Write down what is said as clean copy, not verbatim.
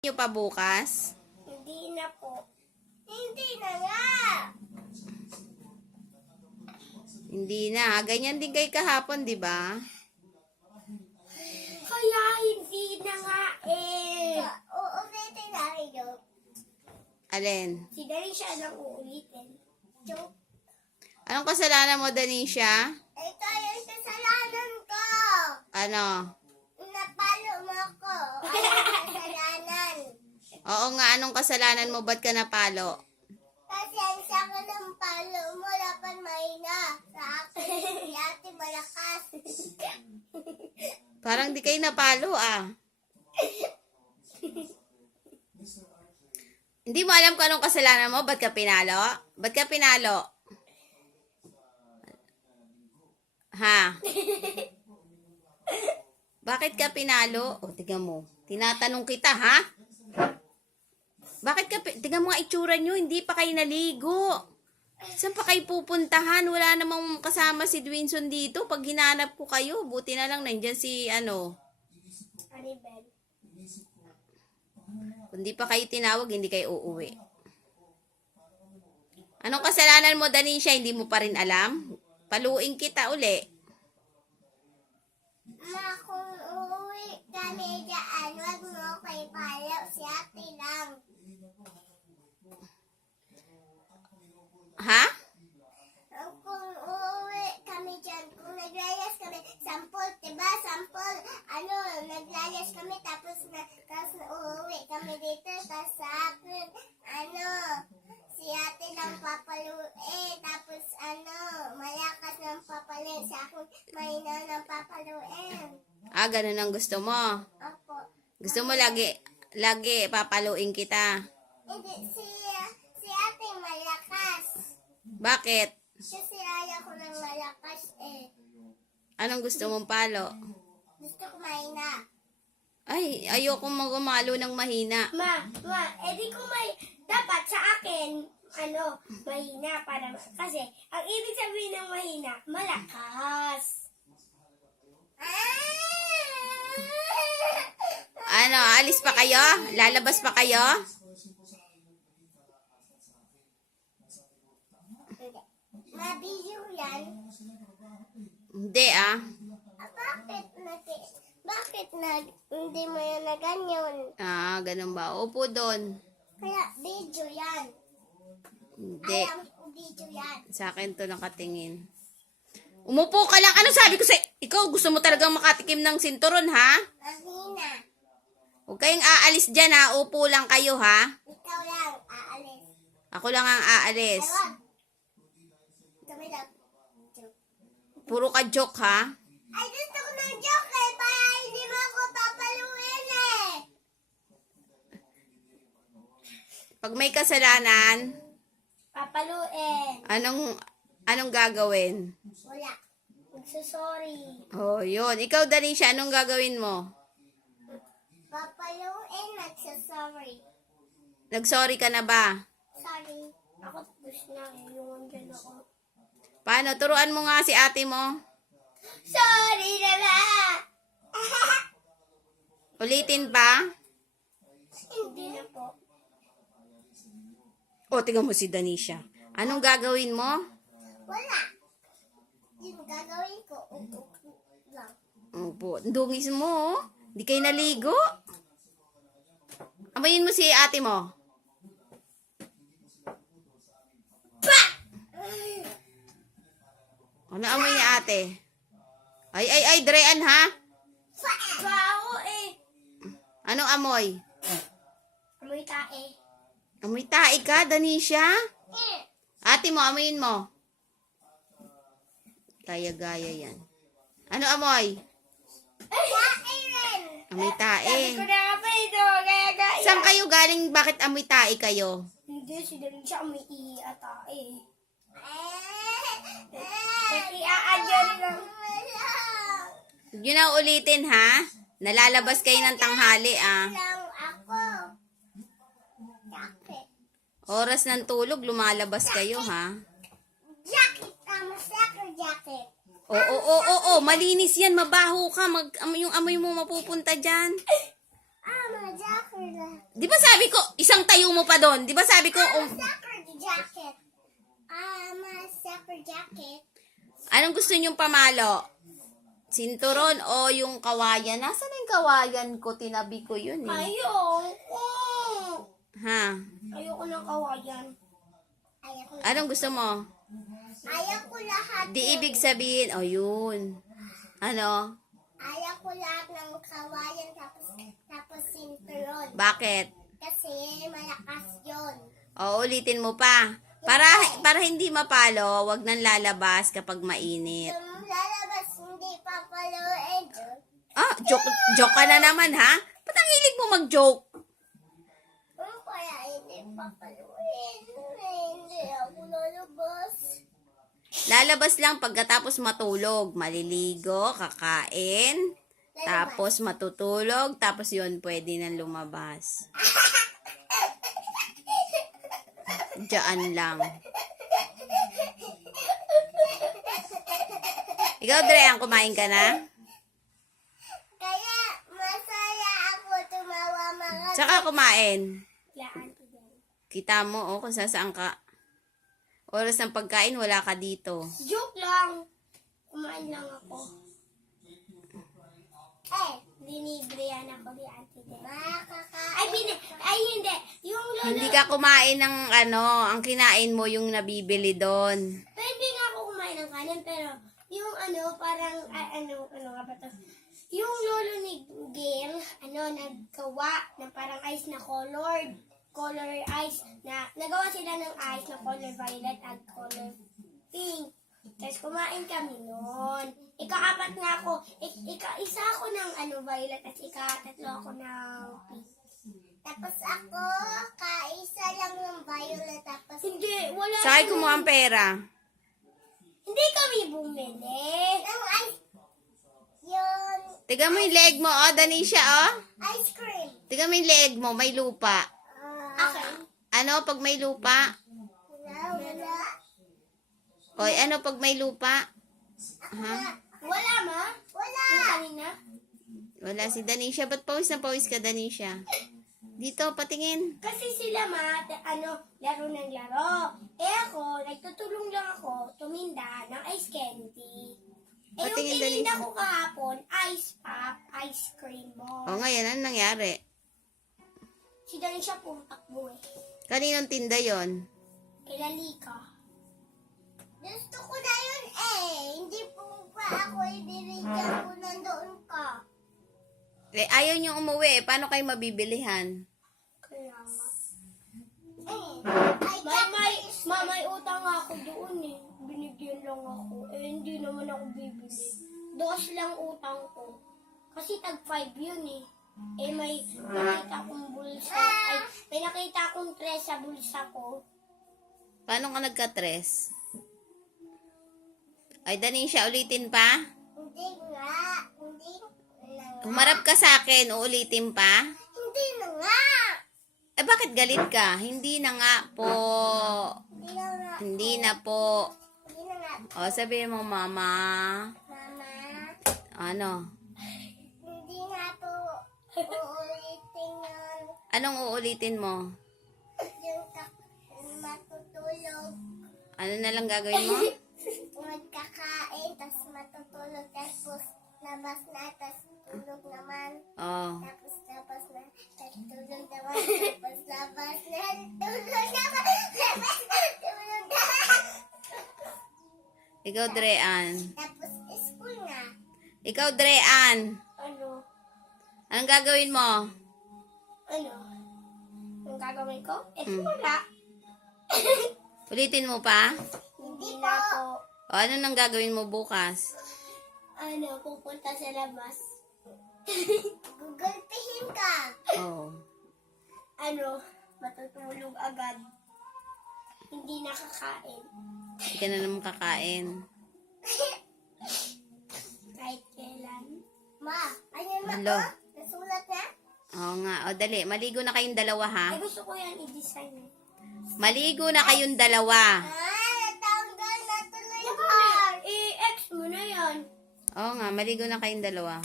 Nyo pa bukas? Hindi na po. Hindi na nga. Hindi na. Ganyan din kayo kahapon, di ba? Kaya hindi na nga eh. Uulitin natin yun. Alin? Si Dari siya lang uulitin. Joke. Anong kasalanan mo, Danisha? Ito yung kasalanan ko. Ano? Napalo mo ko. Ano kasalanan? Oo nga, anong kasalanan mo? Ba't ka napalo? Pasensya ko ng palo mo. Dapat mahina. Sa akin, yati malakas. Parang di kayo napalo, ah. Hindi mo alam kung anong kasalanan mo? Ba't ka pinalo? Ba't ka pinalo? Ha? Bakit ka pinalo? O, tingnan mo. Tinatanong kita, ha? Bakit ka, tingnan mo nga itsura nyo, hindi pa kayo naligo. Saan pa kayo pupuntahan? Wala namang kasama si Dwinson dito. Pag hinanap ko kayo, buti na lang nandyan si, Aribel. Kung di pa kayo tinawag, hindi kayo uuwi. Anong kasalanan mo, Danisha? Hindi mo pa rin alam? Paluin kita uli. Ma, kung uuwi kami dyan, wag mo kay palo. Si ate lang. Ha? Kung uuwi kami dyan, kung naglayas kami, sampol, diba? Sampol, naglayas kami, tapos uuwi kami dito, tapos sa akin, si ate lang papaluin, tapos malakas ng papaluin, sa akin, mahina ng papaluin. Ah, ganun ang gusto mo. Opo. Gusto mo lagi papaluin kita. Hindi, si ate malakas. Bakit? Kasi ayaw ko ng malakas eh. Anong gusto mong palo? Gusto ko mahina. Ay, ayoko magumalo ng mahina. Ma, edi kung dapat sa akin, mahina para, kasi, ang ibig sabihin ng mahina, malakas. Alis pa kayo? Lalabas pa kayo? Mabidyo yan. Hindi, ah. Bakit hindi mo yan na ganyan? Ah, ganun ba? Upo doon. Kaya, video yan. Hindi. Alam ko, video yan. Sa akin to nakatingin. Umupo ka lang. Ano sabi ko sa... Ikaw, gusto mo talagang makatikim ng sinturon, ha? Mahina. Huwag kayong aalis dyan, ha? Upo lang kayo, ha? Ikaw lang, aalis. Ako lang ang aalis. Ewan. Kami lang. Puro ka joke, ha? Ay, gusto ko ng joke eh, para hindi mo ako papaluin eh. Pag may kasalanan, Papaluin. anong gagawin? Wala. Magsusorry. Oh, yun. Ikaw, Danisha, anong gagawin mo? Papaluin, magsusorry. Nag-sorry ka na ba? Sorry. Ako tapos na, yung dyan ako. Paano? Turuan mo nga si ate mo. Sorry na lang! Ulitin pa. Hindi na po. O, tingnan mo si Danisha. Anong gagawin mo? Wala. Yung gagawin ko, upo lang. Opo. Dungis mo, oh. Di kayo naligo. Amayin mo si ate mo. Ano amoy ni ate? Ay, Drean, ha? Baho eh. Anong amoy? Amoy tae. Amoy tae ka, Danisha? Ate mo, amoyin mo. Gaya-gaya yan. Ano amoy? Tae rin. Amoy tae. Sabi ko na nga pa ito, gaya-gaya. Saan kayo galing? Bakit amoy tae kayo? Hindi, si Darin siya amoy tae. Iaadyan lang. Huwag nyo na ulitin, ha? Nalalabas kayo ng tanghali, ah. Lang ako. Jacket. Oras ng tulog, lumalabas kayo, ha? Jacket. Masako jacket. Oo, malinis yan, mabaho ka. Yung amoy mo mapupunta dyan. Jacket. soccer lang. Di ba sabi ko, isang tayo mo pa doon? Di ba sabi ko, Soccer jacket. Soccer jacket. anong gusto niyong pamalo? Sinturon o yung kawayan? Nasaan na yung kawayan ko? Tinabi ko yun eh. Ayoko. Ha? Ayoko ng kawayan. Ayoko. Anong gusto mo? Ayoko lahat. Di ibig sabihin, oh yun. Ano? Ayoko lahat ng kawayan tapos sinturon. Bakit? Kasi malakas yun. O, ulitin mo pa. Para hindi mapalo, wag nang lalabas kapag mainit. Yung lalabas hindi papaluin. Ah, joke ka na naman ha? Ba't ang hilig mo mag-joke? Kaya hindi papaluin. Hindi ako lalabas. Lalabas lang pagkatapos matulog. Maliligo, kakain, tapos matutulog, tapos yun pwede nang lumabas. Diyan lang. Ikaw, Dre, ang kumain ka na? Kaya masaya ako tumawa mga Tsaka kumain. laan. Kita mo, kung saan ka. Oras ng pagkain, wala ka dito. Joke lang. Kumain lang ako. Binibriyan ako ni Auntie Del. Ay, hindi. Yung lolo. Hindi ka kumain ng ang kinain mo yung nabibili doon. Pwede nga ako kumain ng kanin, pero yung parang, ano nga ba to? Yung lolo ni Gail, naggawa ng parang ice na color ice na, nagawa sila ng ice na color violet at color pink. Tapos kumain kami noon. Ika-apat nga ako, isa ako ng violet at ika-tatlo ako ng pink. Tapos ako, kaisa lang ng violet tapos... Hindi, wala. Sakay kumuha ang pera. Hindi kami bumili. Ang ice... Yun... Tiga mo yung leg mo, Danisha, Ice cream. Tiga mo yung leg mo, may lupa. Okay. Ano pag may lupa? Wala. Hoy, ano pag may lupa? Ha? Wala, ma? Wala. Kanina? Wala si Danisha. Ba't pawis na pawis ka, Danisha? Dito, patingin. Kasi sila, ma, laro ng laro. Ako, nagtutulong lang ako tuminda ng ice candy. Yung Patingin, tininda Danisha. ko kahapon, ice pop, ice cream mo. O, ngayon, ano nangyari? Si Danisha pumakbo eh. Kaninong tinda yon? Kilali ka. Gusto ko na yun eh. Hindi po pa ako ibibigyan ko nandoon ka. Ayaw niyong umuwi. Paano kayo mabibilihan? Kaya nga. May utang ako doon eh. Binigyan lang ako. Hindi naman ako bibili. 2 lang utang ko. Kasi tag 5 yun eh. May nakita akong bulsa. May nakita akong 3 sa bulsa ko. Paano ka nagka-tres? Ay, Danisha, ulitin pa? Hindi nga. Hindi na nga. Humarap ka sa akin, uulitin pa? Hindi na nga. Eh, bakit galit ka? Hindi na nga po. Hindi na nga. Hindi na po. Hindi na nga. O, sabihin mo, Mama. Mama. Ano? Hindi nga po. Uulitin yun. Anong uulitin mo? Yung matutulog. Ano na lang gagawin mo? Magkakain, tapos matutulog, tapos labas na, tapos tulog naman. Oh. Tapos labas na, tapos tulog naman. Tapos labas na, tulog naman. Tapos tulog naman. Ikaw, Drean. Tapos school na. Ikaw, Drean. Ano? Anong gagawin mo? Ano? Ang gagawin ko? Wala. Ulitin mo pa? Hindi na po. O, ano nang gagawin mo bukas? Pupunta sa labas. Gugulpihin ka. Oh. Matutulog agad. Hindi nakakain. Hindi ka na naman kakain. Kahit kailan. Ma, ayun na Hello. po. Nasulat na? Oo nga. O, dali. Maligo na kayong dalawa, ha? Ay, gusto ko yan i-design. Maligo na kayong dalawa. Natanggal na tuloy yung R. I-X mo na yan. Oo nga. Maligo na kayong dalawa.